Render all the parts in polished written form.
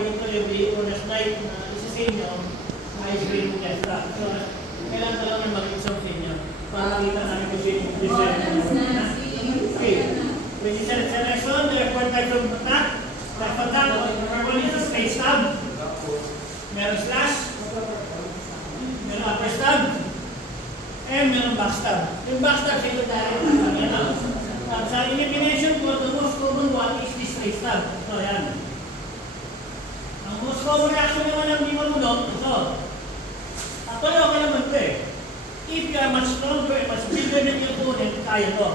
dito every honest night na isa sa inyo, ayos rin mo test track. So, kailangan talaga na mag-exam sa inyo para makita namin kung sino yung design. Okay. When you set selection, there are 4 types of attack. Type attack, number 1 is a straight stab. Meron slash. Meron upper stab. And meron backstab. Yung backstab, sino tayo? At sa elimination ko, the most common one is this straight stab. So, yan. Ang most common reaction naman ng di marunong, ito. Actually, okay naman ito eh. If you are much stronger and much bigger than your opponent, kaya ito.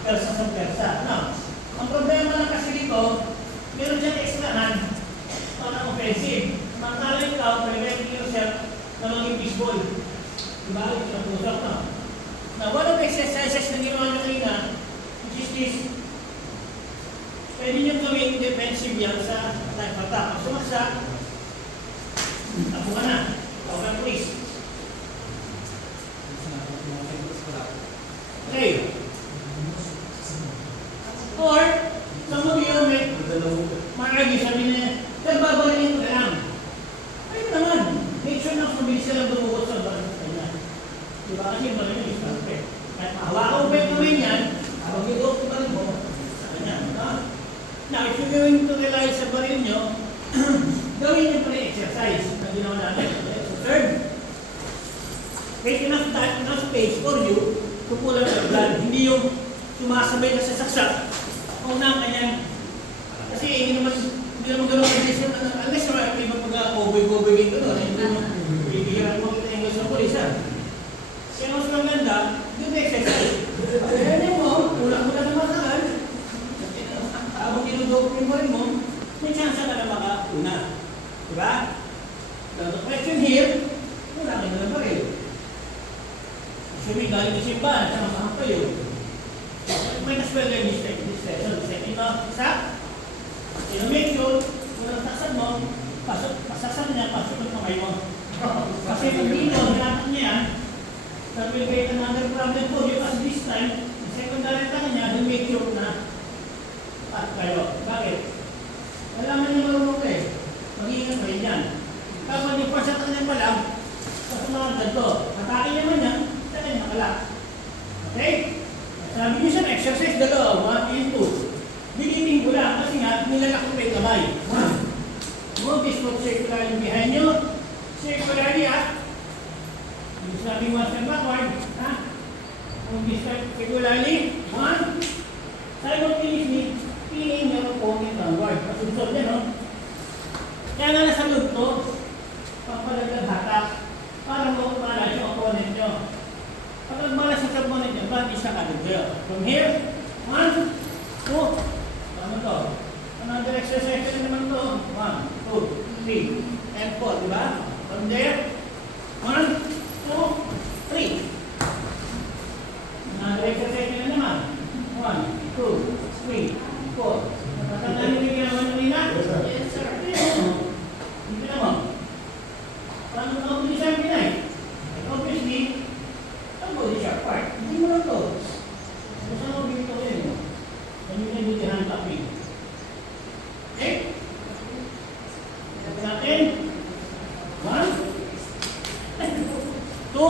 Persa sa persa. No. Ang problema lang kasi dito, meron dyan extra hand para offensive. Mantala ikaw, preventing yourself na maging baseball. Diba? Ito ang pusok, no? Now, one of the exercises na ginawa nyo kanina, which is this, pwede nyo gawin defensive yan sa type attack. Ang sumaksa, ako ka na. Ako ka please. Okay. Or, some of you may maragi sabi niya, nagbabalingin ko lang. Ayun naman, make sure na mabilis ka lang dumukot sa balang sa kanya. Diba kasi yung balang yung diskarte. Kahit mahawakan ko yung gawin yan, habang ito ko balang mo, sa kanya. Now, if you're going to rely sa baril nyo, gawin nyo pa rin exercise na ginawa natin. So, third, make enough time, enough space for you to pull out the blood. Hindi yung sumasabay na sa saksak. Una kanyan. Kasi hindi naman gano'n kasi unless naman may mag-boboy-boboy dito. Hindi mo bibigyan mo kita yung sa polis. Kaya mas maganda, yung exercise. Kaya mo, kulang mo na naman saan. Habang tinudok mo rin mo, may chance ka na makauna. Diba? The question here, wala ka na ba rin. Sabi, galing na simbahan, sama-sama kayo. May naswell kayo this lesson. Second na, isa, make sure, kung natasad mo, pasasad niya, pasok ng kamay mo. Kasi kung dito, hinatak niya yan, that will create another problem for you as this time, secondary ka niya, then make sure na at kayo. Bakit? Nalaman niyo marunong ka eh. Mag-iingat mo rin yan. Kapag yung pasatan niya pa lang, sa mga ganito, atake naman yan, saan niya nakalak. Okay? Sabi niyo sa exercise, dalawa, 1 and 2. Biniting ko lang kasi nga, nilalak ko pa yung kamay. This will circularly behind you. Circularly, yung sabi mo sa backward, circularly, 1. Simultaneously, feeling your opponent downward. Pasunsod niya, no? Kaya nga nasa loob to, pampalagdag hatak para mo malas yung opponent nyo. Pag malas yung opponent nyo, ba't isa ka dito? From here, 1, 2, tama to. Another exercise na naman to. 1, 2, 3, and 4, diba? From there, 1, 2, 3. Another exercise na naman. 1, 2, 3, 4. Napatandaan nyo yung ginawa nyo nila? Yes, sir. Hindi naman. Paano na ako din sa pinay? Obviously, ang body sharp part. Hindi mo lang to. So, saan ako bigito ko yun? Kami na dito hand tapping. Okay? Sabi natin. 1, 2,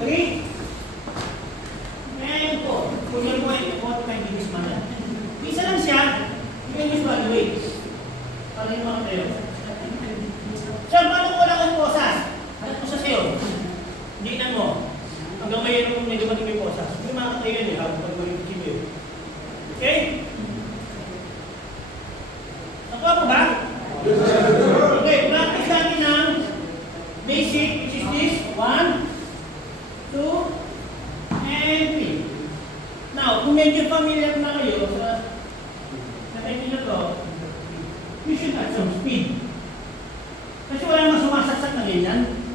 3, and 4. Kung yung point, ito tayo bilis man yan. Isa lang siya, bilis by the way. Para yung mga tayo. So, paano ko lang ang posas? Hanap mo sa sayo. Hindi na mo. Hanggang ngayon kung may dumating may posas. May mga tayo yan eh, habang pag yung kimyo. Okay? Nakuha mo ba? Okay, practice natin ng basic, which is this. 1, 2, and 3. Now, kung medyo familiar na kayo sa technique na to, you should add some speed. Kasi wala namang sumasaksak na ganyan.